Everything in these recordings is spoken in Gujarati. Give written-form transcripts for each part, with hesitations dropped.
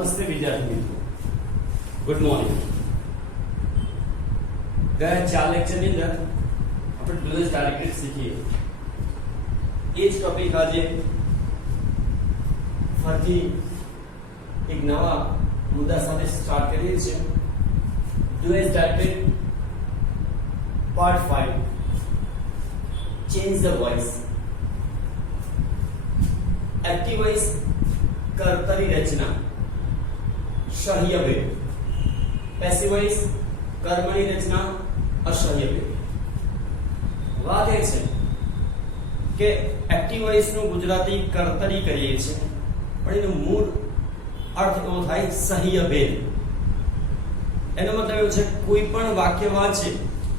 નમસ્તે વિદ્યાર્થી મિત્રો, ગુડ મોર્નિંગ. ગયા 4 લેક્ચરની અંદર આપણે બિઝનેસ ડાયરેક્ટરી શીખીએ. એ જ ટોપિક આજે ફરીથી એક નવા મુદ્દા સાથે સ્ટાર્ટ કરીએ છીએ. Business directory part 5, change the voice. Active voice કર્તરી રચના સહ્ય ભેદ, પેસિવ વોઇસ કર્મની રચના અસહ્ય ભેદ. વાત એ છે કે એક્ટિવ વોઇસ નું ગુજરાતી કર્તરી કરીએ છીએ, પણ એનું મૂળ અર્થ એવો થાય સહ્ય ભેદ. એનો મતલબ એવો છે કોઈ પણ વાક્ય વાંચે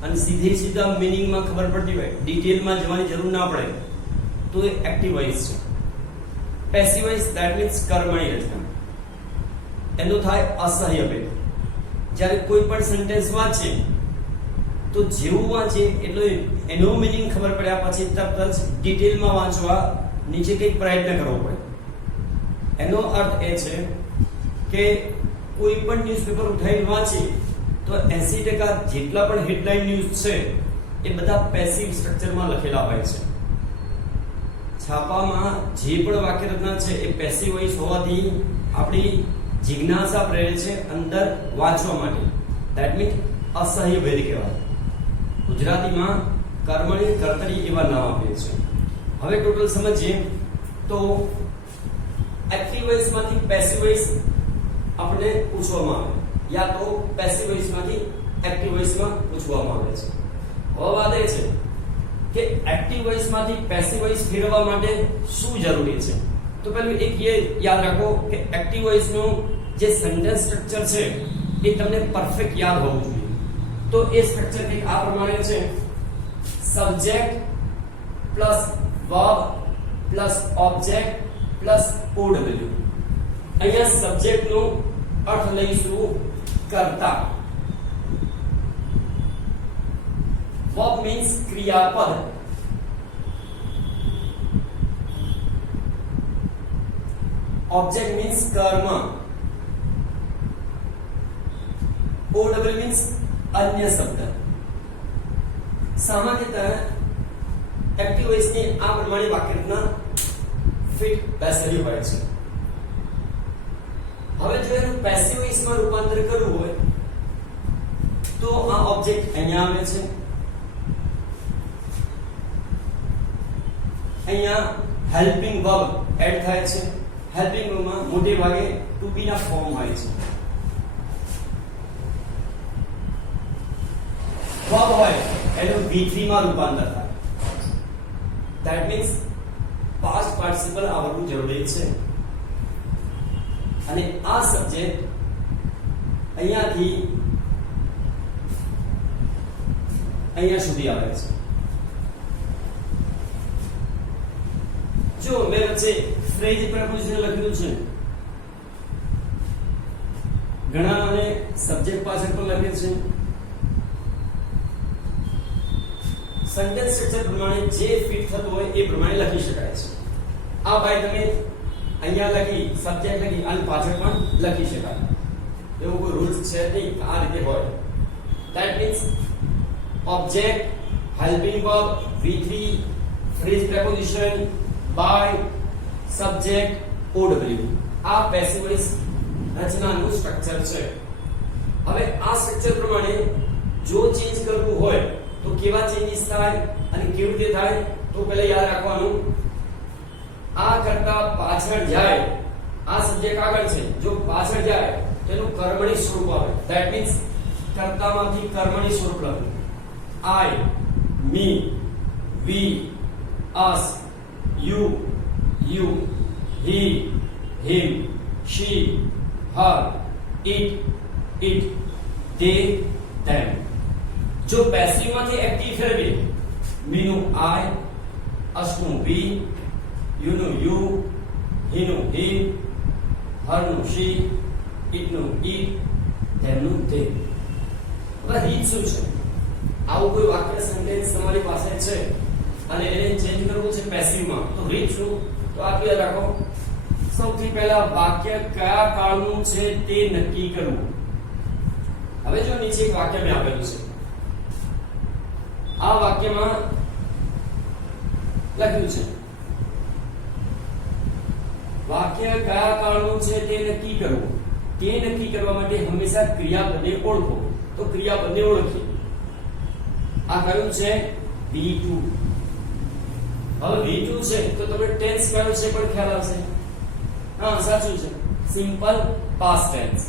અને સીધા મીનિંગમાં ખબર પડતી હોય, ડિટેલમાં જવાની જરૂર ના પડે, તો એ એક્ટિવ વોઇસ છે. પેસિવ વોઇસ ધેટ મીન્સ કર્મણી રચના, એનો થાય અસહ્ય ભેદ. જ્યારે કોઈ પણ સેન્ટેન્સ વાંચે તો જેવું વાંચે એટલે એનો મીનિંગ ખબર પડ્યા પછી તરત જ ડિટેલમાં વાંચવા નીચે કંઈક પ્રયત્ન કરવો પડે. એનો અર્થ એ છે કે કોઈ પણ ન્યૂઝપેપર ઉઠાવીને વાંચે તો 80% જેટલા પણ હેડલાઇન ન્યૂઝ છે એ બધા પેસિવ સ્ટ્રક્ચરમાં લખેલા હોય છે. છાપામાં જે પણ વાક્ય રચના છે એ પેસિવ વોઇસ હોવાથી આપણી જિજ્ઞાસા પ્રેરે છે અંદર વાંચવા માટે. ધેટ મીન્સ અસહ્ય ભેદ કહેવાય. ગુજરાતીમાં કર્મણી કર્તરી એવા નામ આપીએ છીએ. હવે ટોટલ સમજીએ તો એક્ટિવ વોઇસ માંથી પેસિવ વોઇસ આપણે પૂછવામાં આવે, યા તો પેસિવ વોઇસ માંથી એક્ટિવ વોઇસમાં પૂછવામાં આવે છે. હવે વાત એ છે કે એક્ટિવ વોઇસ માંથી પેસિવ વોઇસ ફેરવવા માટે શું જરૂરી છે. તો પહેલું એક એ યાદ રાખો કે એક્ટિવ વોઇસ નું જે સેન્ટેન્સ સ્ટ્રક્ચર છે એ તમને પરફેક્ટ યાદ હોવું જોઈએ. તો એ સ્ટ્રક્ચર કંઈક આ પ્રમાણે છે: subject plus verb plus object plus ઓડબ્લ્યુ. અહીંયા સબ્જેક્ટ નો અર્થ લઈશું કર્તા. વર્બ મીન્સ ક્રિયાપદ. Object means karma. OW means अन्य शब्द. सामान्यतः एक्टिव वॉइस ની આ પ્રમાણે વાક્ય રચના ફિટ બેસેલી હોય છે. હવે જો એનું પેસિવ વોઇસ માં રૂપાંતર કરવું હોય તો આ ઓબ્જેક્ટ અહીંયા આવે છે, અહીંયા હેલ્પિંગ વર્બ એડ થાય છે. હેલ્પિંગ વર્બમાં મોટે ભાગે ટુ બી ના ફોર્મ હોય છે. વર્બ હોય એનું V3 માં રૂપાંતર થાય. ધેટ મીન્સ પાસ્ટ પાર્ટિસિપલ આવડવું જરૂરી છે. અને આ સબ્જેક્ટ અહીંયાથી અહીંયા સુધી આવે છે. જો મેં વચ્ચે ફ્રેઝ પ્રપોઝિશન લખ્યું છે, ઘણા અને સબ્જેક્ટ પાછળ પણ લખે છે. સેન્ટેન્સ સ્ટ્રક્ચર પ્રમાણે જે ફિટ થતું હોય એ પ્રમાણે લખી શકાય છે. આ ભાઈ તમે અહીંયા લખી સબ્જેક્ટ લખી અને પાછળ પણ લખી શકાય, એવું કોઈ રૂલ્સ છે નહીં. આ રીતે હોય. That means object, helping verb, V3, phrase proposition, by, subject, OW. આ પેસિવ વોઇસ રચનાનું સ્ટ્રક્ચર છે. હવે આ સ્ટ્રક્ચર પ્રમાણે જો ચેન્જ કરવું હોય તો કેવા ચેન્જીસ થાય અને કેવી રીતે થાય, તો પહેલા યાદ રાખવાનું આ કરતા પાછળ જાય. આ સબ્જેક્ટ આગળ છે, જો પાછળ જાય તેનું કર્મણી સ્વરૂપ આવે. ધેટ મીન્સ કર્તામાંથી કર્મણી સ્વરૂપ લખવું. I, me, we, us, you, he, him, she, her, it, they, them. જો પેસિવ માંથી એક્ટિવ ફેરવીએ, me નું I, us નું we, you નું you, he નું he, her નું she, it નું it, them નું they. હવે રીત શું છે? આવું કોઈ વાક્ય સેન્ટેન્સ તમારી પાસે છે અને એને ચેન્જ કરવું છે પેસિવ માં, તો રીત શું? તો આ ક્લિયર રાખો. સૌથી પહેલા વાક્ય કયા કાળનું છે તે નક્કી કરવું. હવે જો નીચે એક વાક્ય મેં આપેલું છે. આ વાક્યમાં લખ્યું છે વાક્ય કયા કાળનું છે તે નક્કી કરવું. તે નક્કી કરવા માટે હંમેશા ક્રિયાપદને ઓળખો. તો ક્રિયાપદને ઓળખીએ. આ કયું છે V2. હવે V2 છે તો તમને ટેન્સ કયો છે પણ ખ્યાલ આવશે. હા સાચું છે, simple past tense.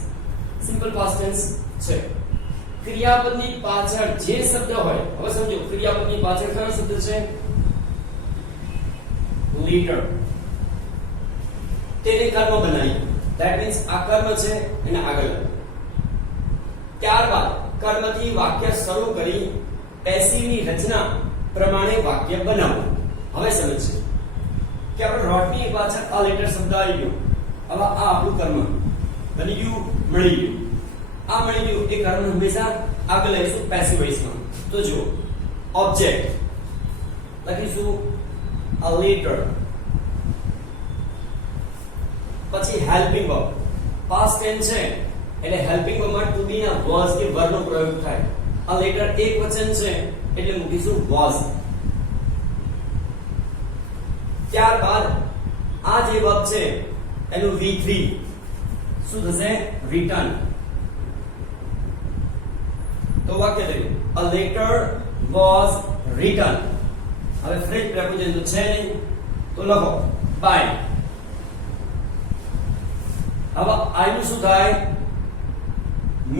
Simple past tense છે. ક્રિયાપદની પાછળ જે શબ્દ હોય, હવે સમજો ક્રિયાપદની પાછળ કયો શબ્દ છે? later. તેને કર્મ બનાવી. ધેટ મીન્સ આ કર્મ છે એને આગળ. ત્યારબાદ કર્મથી વાક્ય શરૂ કરી પેસિવની રચના પ્રમાણે વાક્ય બનાવો. હવે સમજશે કે આપણે રોટની પાછળ આ લેટર શબ્દ આવી ગયો. હવે આ આપણું કર્મ બની ગયું, મળી ગયું. આ મળી ગયું એ કર્મ હંમેશા આગળ લઈશું પેસિવ વોઇસમાં. તો જો ઓબ્જેક્ટ લખીશું a later, પછી હેલ્પિંગ વર્બ. પાસ્ટ ટેન્સ છે એટલે હેલ્પિંગ વર્બમાં to be ના was કે were નો પ્રયોગ થાય. a later એક વચન છે એટલે મૂકીશું was. ત્યારબાદ આ જે વર્બ છે એનું V3 શું થશે? return. તો વાક્ય થયું a letter was written. હવે ફ્રેજ પ્રેપોઝિશન તો છે નહીં તો લખો by. હવે આઈ નું શું થાય?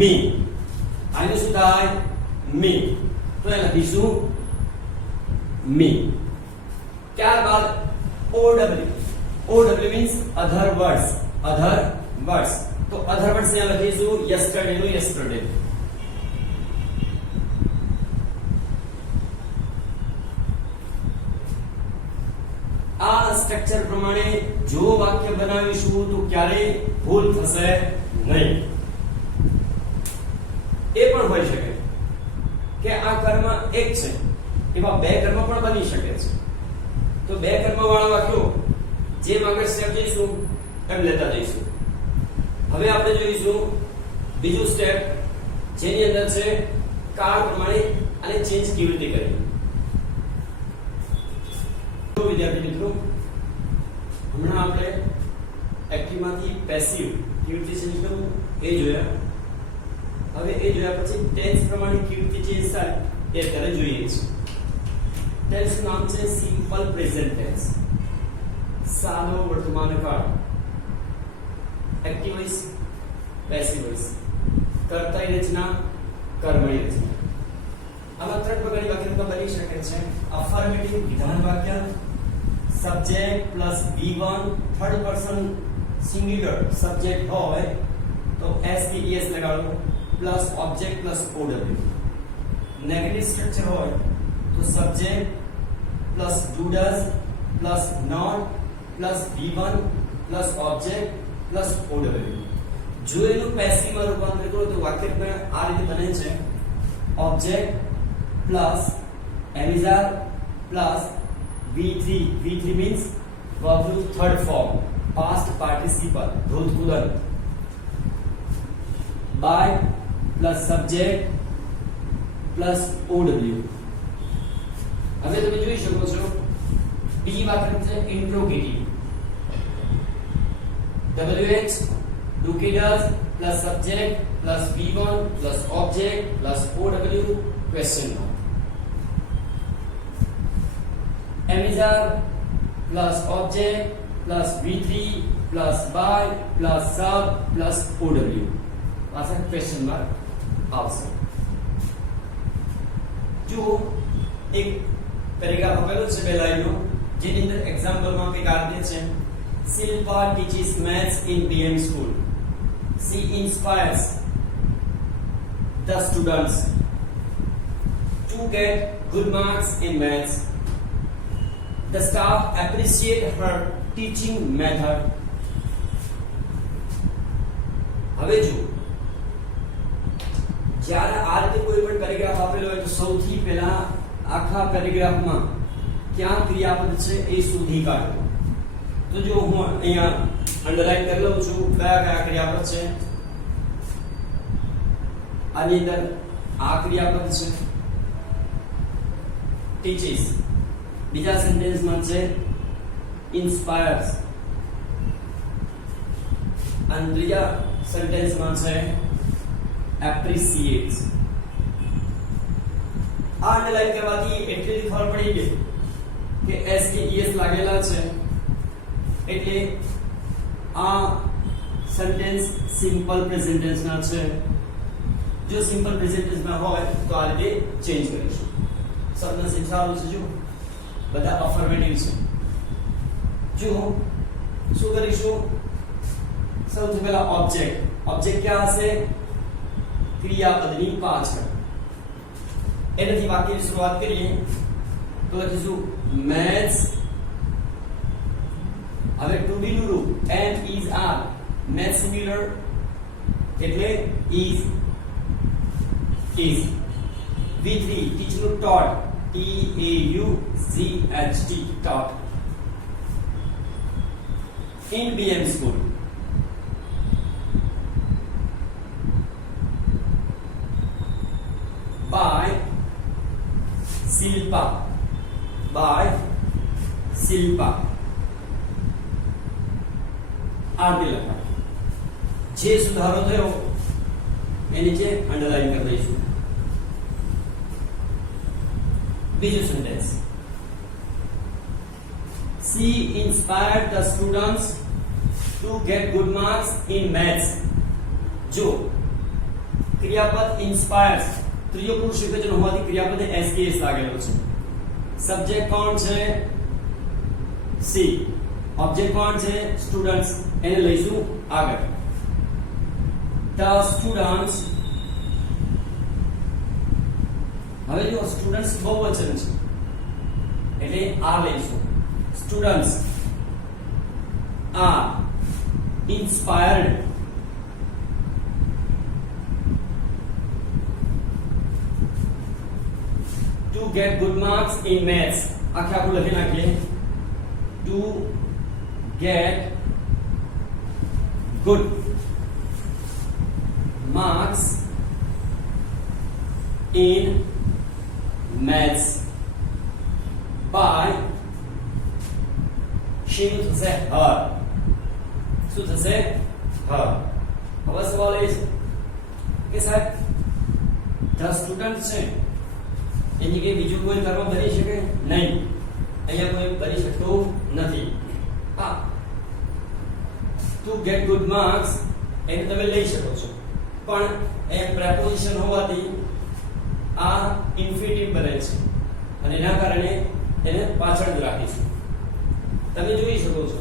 me. આઈ નું શું થાય? me. તો એ લખીશું me. ત્યારબાદ OW. OW means other words. other words. તો other words ને લખીશું yesterday નું yesterday. આ સ્ટ્રક્ચર પ્રમાણે જો વાક્ય બનાવીશું તો ક્યારેય ભૂલ થશે નહીં. એ પણ હોઈ શકે કે આ કર્મ એક છે એવા બે કર્મ પણ બની શકે છે. તો બે કર્મ વાળા વાક્યો જેમ આગળ સ્ટેપ જઈશું એમ લેતા જઈશું. હવે આપણે જોઈશું બીજું સ્ટેપ જેની અંદર છે કાળ પ્રમાણે અને ચેન્જ કેવી રીતે કરવી. તો વિદ્યાર્થી મિત્રો હમણાં આપણે એક્ટિવમાંથી પેસિવ કેવી રીતે ચેન્જ કરવું એ જોયા. હવે એ જોયા પછી ટેન્સ પ્રમાણે કેવી રીતે ચેન્જ થાય એ અત્યારે જોઈએ છીએ. ટેન્સ નું નામ છે સિમ્પલ પ્રેઝન્ટ ટેન્સ. સાદો વર્તમાન કાળ. એક્ટિવ વોઇસ, પેસિવ વોઇસ, કર્તાની રચના, કર્મની રચના. આમાં ત્રણ પ્રકારની વાક્યરચના બની શકે છે. અફર્મેટિવ વિધાન વાક્ય, subject plus V1 third person singular subject હોય તો SPES લગાડો plus object plus OW. Negative structure હોય તો subject plus do does plus not plus V1 plus object plus OW. જો એનું પેસિવમાં રૂપાંતર કરો તો વાક્યરચના આ રીતે બને છે. Object plus Amizar plus V3. V3 means verb નું third form, past participle, ભૂતપૂર્વ. By plus subject plus OW. હવે તમે જોઈ શકો છો બીજી વાક્ય છે interrogative. WH does plus subject plus V1 plus object plus OW question mark. Amizar plus object plus V3 plus by plus sub plus OW. पासा क्वेश्चन मार्क આવશે. જો એક પેરેગ્રાફ આપેલો છે બે લાઈનનો જેની અંદર એક્ઝામ્પલમાં કંઈક આપે છે. Silpa teaches maths in BM school. She inspires the students to get good marks in maths. The staff appreciate her teaching method. હવે જો જ્યારે આ રીતે કોઈ પણ પેરેગ્રાફ આપેલો હોય તો સૌથી પહેલા આખા પેરેગ્રાફમાં ક્યાં ક્રિયાપદ છે એ શોધી કાઢો. તો જો હું અહીંયા અંડરલાઈન કરી લઉં છું કયા કયા ક્રિયાપદ છે આની અંદર આ ક્રિયાપદ છે ટીચીસ બીજા સેન્ટેન્સમાં છે ઇન્સ્પાયર્સ અને ત્રીજા સેન્ટેન્સમાં છે એપ્રિશિએટ્સ આ અંડરલાઈન કરવાથી એટલી ખબર પડી ગઈ કે એસ કે ઈએસ લાગેલા છે એટલે આ સેન્ટેન્સ સિમ્પલ પ્રેઝન્ટ ટેન્સ ના છે જો સિમ્પલ પ્રેઝન્ટ ટેન્સ માં હોય તો આ રીતે ચેન્જ કરીશું શબ્દ શિક્ષારું છે જો બધા અફર્મેટિવ છે જો શું કરીશું સૌથી પહેલા ઓબ્જેક્ટ ક્યાં હશે ક્રિયાપદની પાછળ એનાથી વાક્યની શરૂઆત કરીએ તો લખીશું મેથ્સ હવે ટુ બી નું રૂપ એમ ઇઝ આર મેથ્સ સિંગ્યુલર એટલે is V3 teacher taught TAUCHT taught in BM school by Silpa આરતી લખા જે સુધારો થયો એ નીચે અંડરલાઈન કરી દઈશું બીજું sentence she inspired the students to get good marks in maths જો ક્રિયાપદ inspires ત્રીજો પુરુષ વિભેજન હોવાથી ક્રિયાપદ એસકેએસ લાગેલો છે સબ્જેક્ટ કોણ છે સી ઓબ્જેક્ટ કોણ છે સ્ટુડન્ટ્સ એને લઈશું આગળ the students હવે જો સ્ટુડન્ટ્સ બહુવચન છે એટલે આ લઈશું students are inspired to get good marks in maths આખે આખું લખી નાખીએ to get good marks in maths by શું થશે her શું થશે her હવે સવાલ એ છે કે સાહેબ 10 સ્ટુડન્ટ છે એની કે બીજું કોઈ કર્મ બની શકે નહીં અહીંયા કોઈ બની શકતું નથી હા to get good marks એને તમે લઈ શકો છો પણ એ પ્રેપોઝિશન હોવાથી આ ઇન્ફિનિટિવ બને છે અને એના કારણે એને પાછળ જ રાખીશું તમે જોઈ શકો છો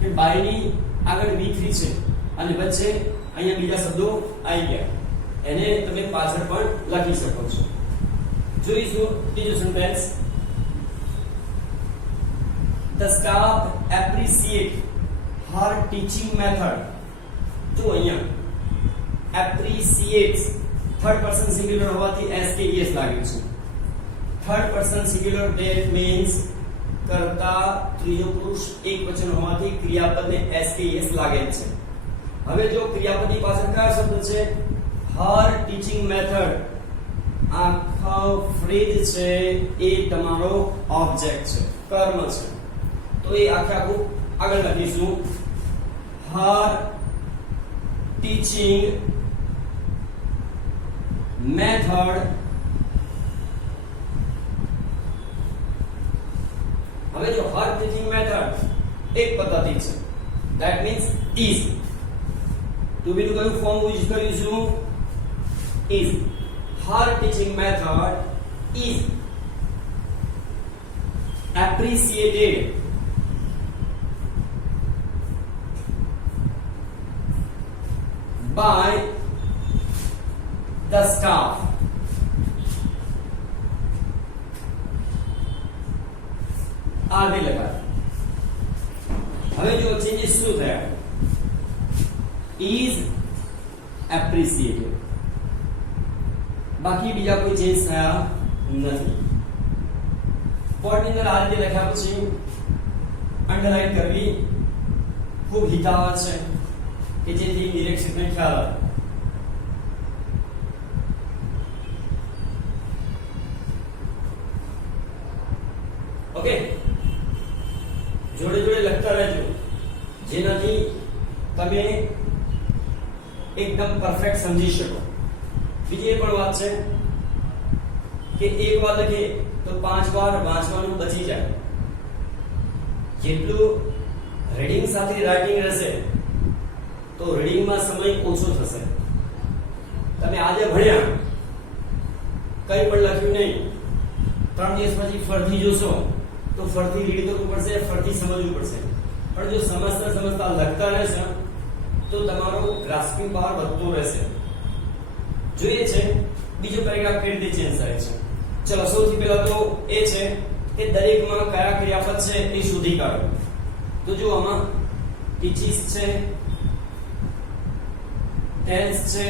કે બાય ની આગળ V3 છે અને વચ્ચે અહીંયા બીજા શબ્દો આવી ગયા એને તમે પાછળ પણ લખી શકો છો જોઈશું ત્રીજો sentence the staff appreciate her teaching method જો અહીંયા appreciates third person singular હોવાથી SKES લાગ્યું છે third person singular that means કરતા ત્રીજો પુરુષ એકવચન હોવાથી ક્રિયાપદને SKES લાગે છે હવે જો ક્રિયાપદની પાછળ કયા શબ્દ છે her teaching method આખો ફ્રેઝ છે એ તમારો ઓબ્જેક્ટ છે કર્મ છે તો એ આખે આખું આગળ લખીશું her teaching method હવે જો her teaching method એક પદ્ધતિ છે that means is to be નું કયું ફોર્મ યુઝ કરીશું is her teaching method is appreciated by the staff આદિ લગા હવે જો ચેન્જીસ શું થયા is appreciated બાકી બીજા કોઈ ચેન્જ થયા નથી પોઈન્ટ ની અંદર આ રીતે લખ્યા પછી અંડરલાઈન કરવી ખૂબ હિતાવહ છે કે જેથી નિરીક્ષકને ખ્યાલ આવે. ઓકે, જોડે જોડે લખતા રહેજો જેનાથી તમે એકદમ પરફેક્ટ સમજી શકો. બીજી એ પણ વાત છે કે એક વાર લખીએ તો 5 વાર વાંચવાનું બચી જાય. જેટલું રીડિંગ સાથે રાઇટિંગ રહેશે તો રીડિંગમાં સમય ઓછો થશે. તમે આજે ભણ્યા કંઈ પણ લખ્યું નહીં, 3 દિવસ પછી ફરીથી જોશો તો ફરીથી રીડ કરવું પડશે, ફરીથી સમજવું પડશે. પણ જો સમજતા સમજતા લખતા રહેશો તો તમારો ગ્રાસ્પિંગ પાવર વધતો રહેશે. જોઈએ છે બીજો પેરેગ્રાફ કેવી રીતે ચેન્જ થાય છે. ચલો, સૌથી પહેલા તો એ છે કે દરેકમાં કયા ક્રિયાપદ છે એ શોધી કાઢો. તો જો આમાં ટીચીસ છે, ટેલ્સ છે,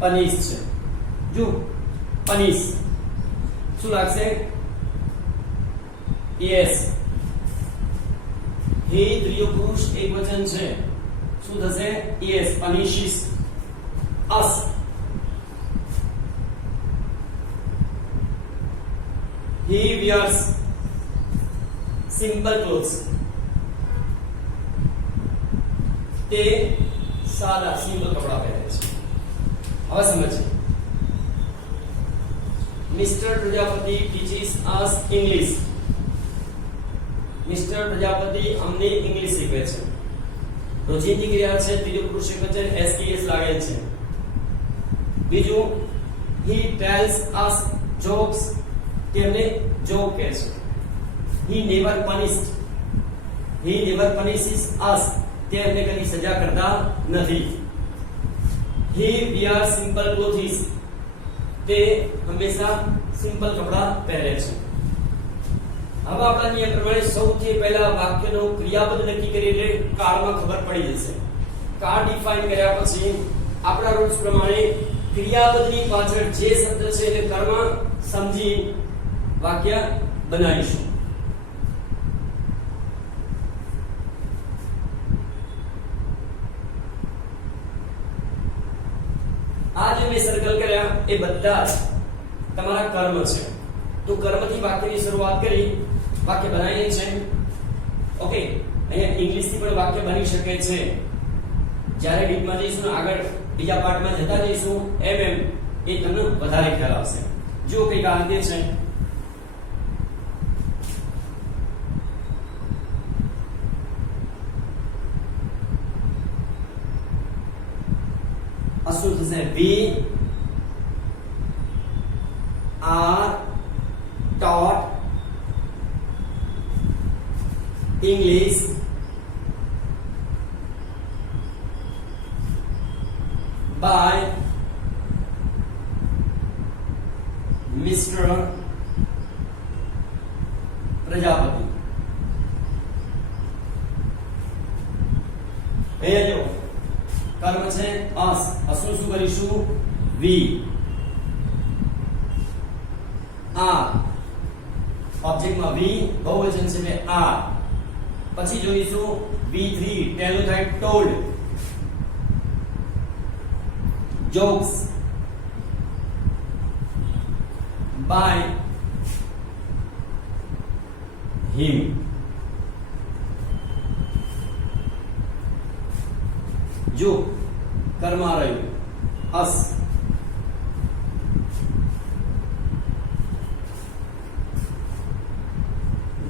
પનિશ છે. જો પનિશ શું લાગશે? યસ. હે દ્વિતીય પુરુષ એકવચન છે, શું થશે? Yes. Punishes. us. He wears simple clothes. તે સાદા સિમ્પલ કપડા પહેરે છે. હવે સમજીએ. Mister Prajapati teaches us English. Mister Prajapati અમને ઇંગ્લિશ શીખવે છે. રોજિંદી ક્રિયા છે, ત્રીજો પુરુષ એકવચન SKS લાગેલ છે. બીજું, he tells us jokes. તેમને જોક કહે છે. he never punishes us. તે અમને કદી સજા કરતા નથી. he wears simple clothes. તે હંમેશા સિમ્પલ કપડા પહેરે છે. હવે આપણા નિયમ પ્રમાણે સૌથી પહેલા વાક્યનો ક્રિયાપદ નક્કી કરી એટલે કાળમાં ખબર પડી જશે. કાળ ડિફાઇન કર્યા પછી આપણા રૂલ્સ પ્રમાણે ક્રિયાપદની પાછળ જે શબ્દ છે એને કર્મ સમજી વાક્ય બનાવીશું. આ જે મેં સર્કલ કર્યા એ બધા જ તમારા કર્મ છે. તો કર્મથી વાક્યની શરૂઆત કરી વાક્ય બનાવીએ છે. ઓકે, અહીંયા ઇંગ્લિશ થી પણ વાક્ય બની શકે છે. જ્યારે ડીપમાં જઈશું આગળ બીજા પાર્ટમાં જતા જઈશું એ તમને વધારે ખ્યાલ આવશે. જો કંઈક આ રીતે છે. શું થશે? we are taught English by Mr. Prajapati. એ જો કર્મ છે us, અસુ શું કરીશું? we. આ ઓબ્જેક્ટમાં we બહુવચન છે એટલે are. પછી જોઈશું V3 ટેલો થાય told. jokes by him. જો કર્મ આ રહ્યું us.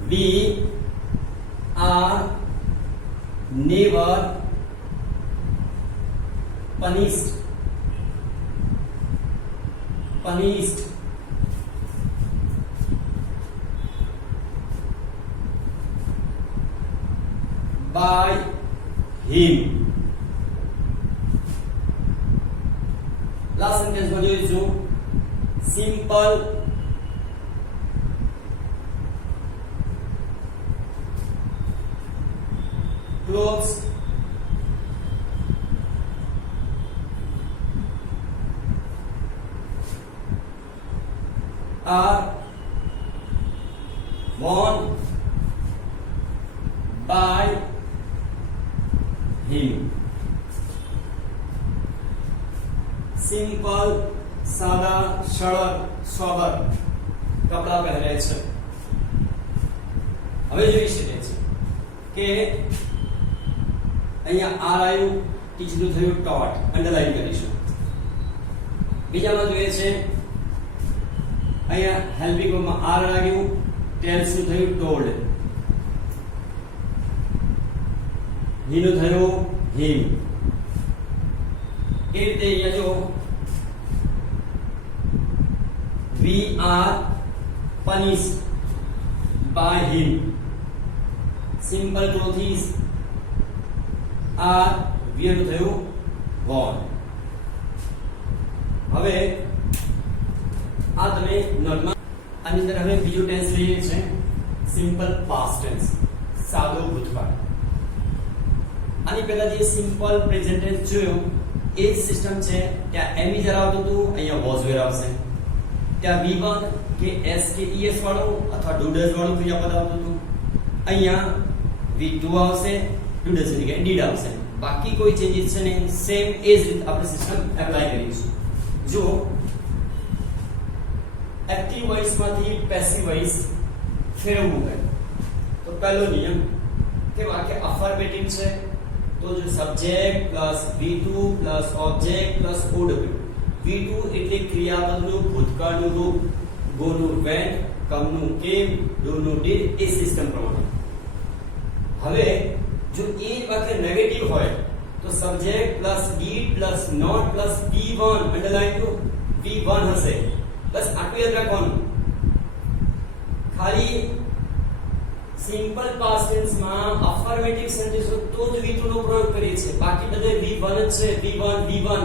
we are never punished by him. Last sentence માં જોઈશું simple clothes are worn by him. Simple, સાદા, સરળ, સોબર કપડા પહેરે છે. હવે જોઈ શકીએ છીએ કે અહીંયા આર આવ્યું, ટીચનું થયું ટોટ, અંડરલાઈન કરીશું. બીજામાં જોઈએ છે અહીંયા હેલ્પિંગ વર્બમાં આર લાગ્યું, ટેલ્સ નું થયું ટોલ્ડ, હી નું થયું હિમ. એ રીતે અહીંયા જો we are punished by him. Simple clothes are wear નું થયું worn. હવે આ તમે નોર્મલ આની અંદર હવે બીજું ટેન્સ લઈએ છે સિમ્પલ પાસ્ટ ટેન્સ, સાદો ભૂતકાળ. આની પહેલા જે સિમ્પલ પ્રેઝન્ટ ટેન્સ જોયું એ જ સિસ્ટમ છે. ત્યાં એમ જરા આવતું હતું, અહીંયા વોઝ વેર આવશે. ત્યાં V1 કે S કે ES વાળું અથવા do does વાળું ક્રિયાપદ આવતું હતું. અહીંયા V2 આવશે, do does એટલે કે did આવશે. બાકી કોઈ ચેન્જીસ છે નહીં, સેમ એ જ રીતે આપણે સિસ્ટમ એપ્લાય કરીશું. જો એક્ટિવ વોઇસ માંથી પેસિવ વોઇસ ફેરવવું હોય તો પહેલો નિયમ કે વાક્ય અફર્મેટિવ છે તો જો subject plus V2 plus object plus OW. V2 એટલે ક્રિયાપદનું ભૂતકાળનું રૂપ, go નું went, come નું came, do નું did, એ સિસ્ટમ પ્રમાણે. હવે જો એ વાક્ય નેગેટિવ હોય તો subject plus did plus not plus V1 underline નું V1 હશે. બસ આટલું યાદ રાખવાનું. ખાલી સિમ્પલ પાસ્ટ ટેન્સ માં અફર્મેટિવ સેન્ટેન્સ તો જ V2 નો પ્રયોગ કરીએ છીએ, બાકી બધે V1 જ છે. V1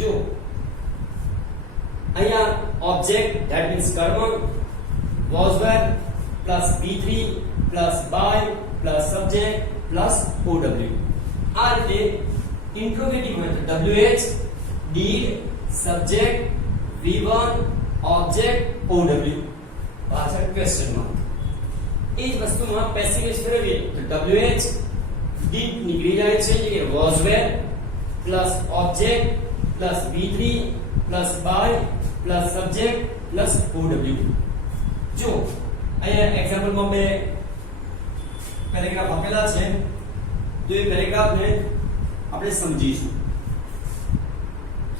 જો અહીંયા ઓબ્જેક્ટ ધેટ મીન્સ કર્મ, was were plus V3 plus by plus subject plus OW. આ રીતે ઇન્ટ્રોગેટિવ હોય તો WH, did, subject, V1, object, OW. પાછળ ક્વેશ્ચન માર્ક. એ જ વસ્તુમાં પેસિવ વોઇસ ફેરવીએ તો WH did નીકળી જાય છે એટલે was were plus object plus V3 plus by plus subject plus OW. જો અહીંયા એક્ઝામ્પલમાં બે પેરેગ્રાફ આપેલા છે તો એ પેરેગ્રાફને આપણે સમજીશું.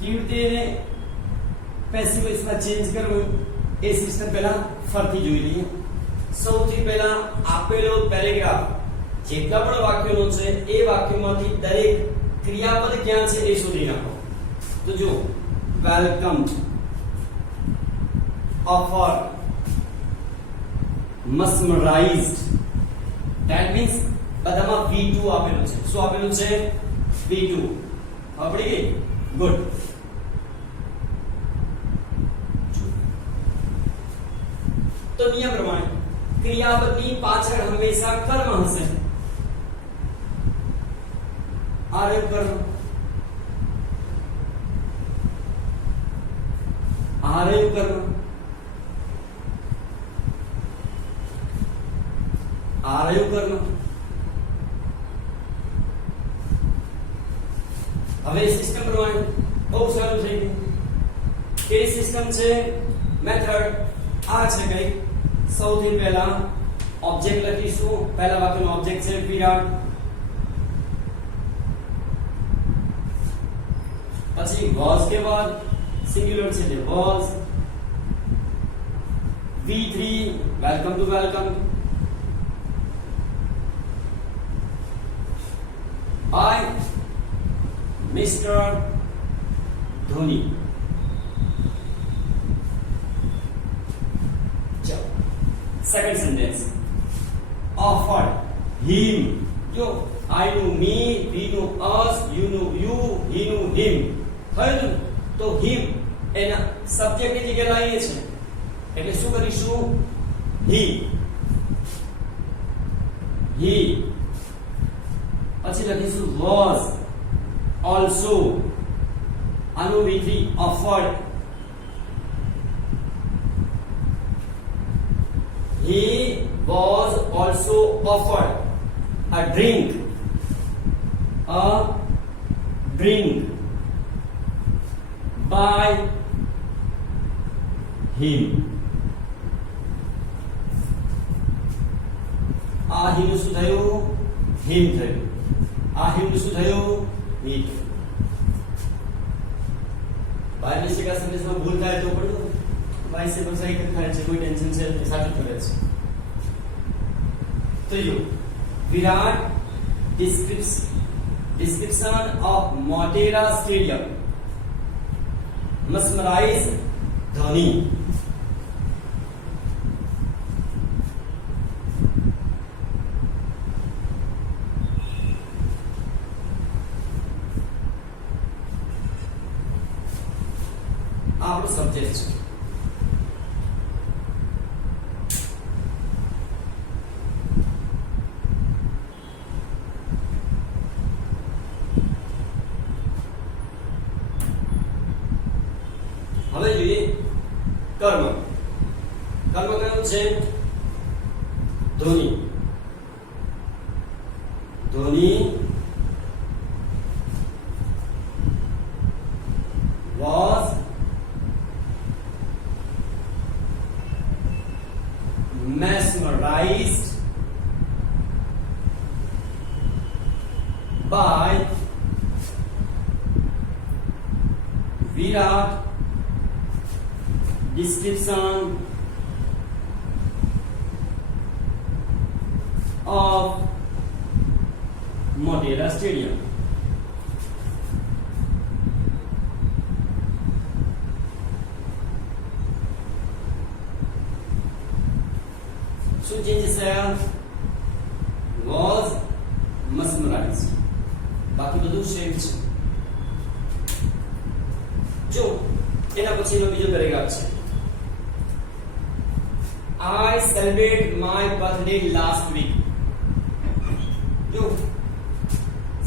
કેવી રીતે એને પેસિવ વોઇસમાં ચેન્જ કરવું એ સિસ્ટમ પહેલા ફરીથી જોઈ લઈએ. સૌથી પહેલા આપેલો પેરેગ્રાફ જેટલા પણ વાક્યોનો છે એ વાક્યમાંથી દરેક ક્રિયાપદ ક્યાં છે એ શોધી નાખો. તો જો welcome, offer, mesmerized, that means બધામાં V2 આપેલું છે. શું આપેલું છે? V2. આપડી ગઈ? ગુડ. તો નિયમ પ્રમાણે ક્રિયાપદની પાછળ હંમેશા કર્મ હશે. આરએમ કર્મ, આરએમ કર્મ, આરએમ કર્મ. હવે સિસ્ટમ પ્રમાણે બહુ સારું થઈ ગયું. કેવી સિસ્ટમ છે? મેથડ આ છે કઈ. સૌથી પહેલા ઓબ્જેક્ટ લખીશું. પહેલા વાક્યનો ઓબ્જેક્ટ છે વિરાટ, પછી was के बाद सिंगुलर છે જે was, V3 welcome to welcome, by Mr. Dhoni. Second sentence, offered him. જો I knew me, we knew us, you knew you, he knew him. થયું તો him એના સબ્જેક્ટ ની જગ્યાએ લાવીએ છે એટલે શું કરીશું? he. પછી લખીશું was, also. આનું V3 offered, he was also offered a drink by him. આ him શું થયું? him થયું. આ him શું થયું? he થયું. બાય મિસ્ટેક આ સેન્ટેન્સમાં ભૂલ થાય તો પડ્યું. બાય से પણ સહી થાય છે, કોઈ ટેન્શન છે નહીં, સાચું કરે છે. ત્રીજું, વિરાટ description of Motera Stadium. Mesmerize Dhoni. આપણો સબ્જેક્ટ છે. હવે જોઈએ કર્મ. કર્મ કયું છે? Dhoni. Dhoni was mesmerized by Virat description of Motera Stadium. શું ચેન્જીસ થયા? was mesmerized. બાકી બધું સેમ છે. જો એના પછીનો બીજો પેરેગ્રાફ છે. I celebrated my birthday last week. જો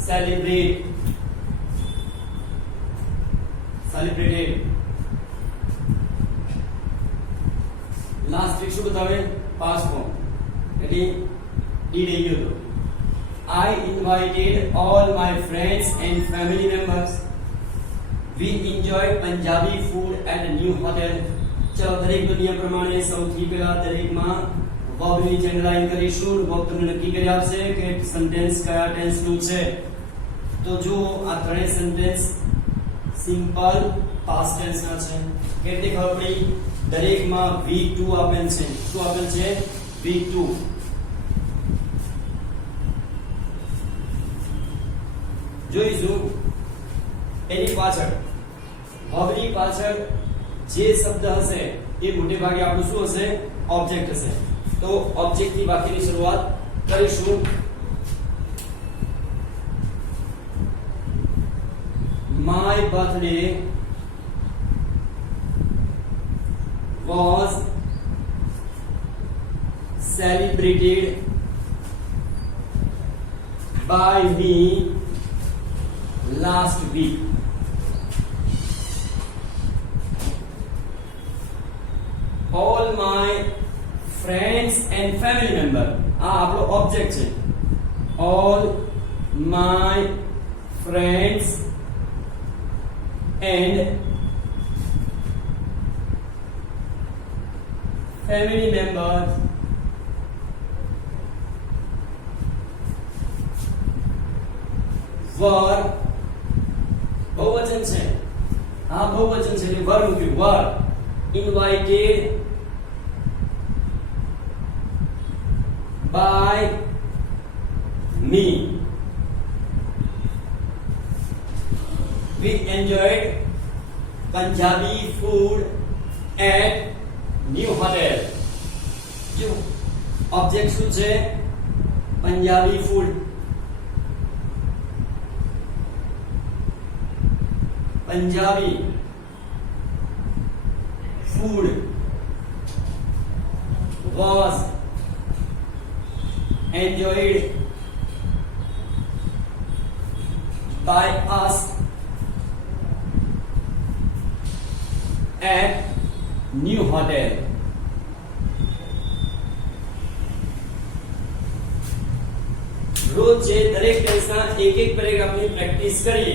celebrated last week શું બતાવે? past form. એટલે did આવી ગયો તો. I invited all my friends and family members. We enjoyed Punjabi food at a new hotel. ચલો દરેક નિયમ પ્રમાણે સૌથી પહેલા દરેકમાં verb ની જેન્ડરલાઈન કરીશું. verb તમને નક્કી કરી આપશે કે સેન્ટેન્સ કયા ટેન્સ નું છે. તો જો આ ત્રણેય સેન્ટેન્સ સિમ્પલ પાસ્ટ ટેન્સ ના છે. કેવી રીતે ખબર પડી? દરેકમાં V2 આપેલ છે. શું આપેલ છે? V2. જોઈશું એની પાછળ verb ની પાછળ જે શબ્દ હશે એ મોટે ભાગે આપણું શું હશે? ઓબ્જેક્ટ હશે. તો ઓબ્જેક્ટ થી વાક્યની શરૂઆત કરીશું. My birthday was celebrated by me last week. All my friends and family member. આ આપણો ઓબ્જેક્ટ છે. All my friends and family members were બહુવચન છે. હા બહુવચન છે એટલે were મૂક્યું. were invited by me. We enjoyed Punjabi food at new hotel. जो ऑब्जेक्ट શું છે? Punjabi food. Punjabi food was enjoyed by us at new hotel. રોજ જે દરેક ટેન્સના એક એક પેરેગ્રાફની પ્રેક્ટિસ કરીએ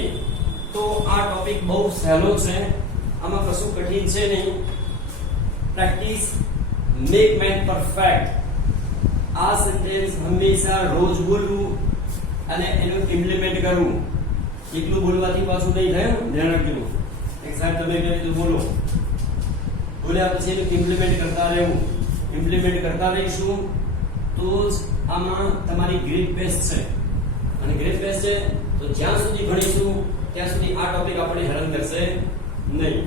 તો આ ટોપિક બહુ સહેલો છે, આમાં કશું કઠિન છે નહીં. Practice make main perfect. આ સેન્ટેન્સ હંમેશા રોજ બોલવું અને એનું ઇમ્પ્લિમેન્ટ કરવું. એકલું બોલવાથી પાછું નહીં થાય, ધ્યાન રાખજો. એક સાહેબ તમે કહે બોલો, બોલ્યા પછી એનું ઇમ્પ્લિમેન્ટ કરતા રહેવું. ઇમ્પ્લિમેન્ટ કરતા રહીશું તો જ આમાં તમારી ગ્રીપ બેસ છે. અને ગ્રીપ બેસ છે તો જ્યાં સુધી ભણીશું ત્યાં સુધી આ ટોપિક આપણે હેરાન કરશે નહીં.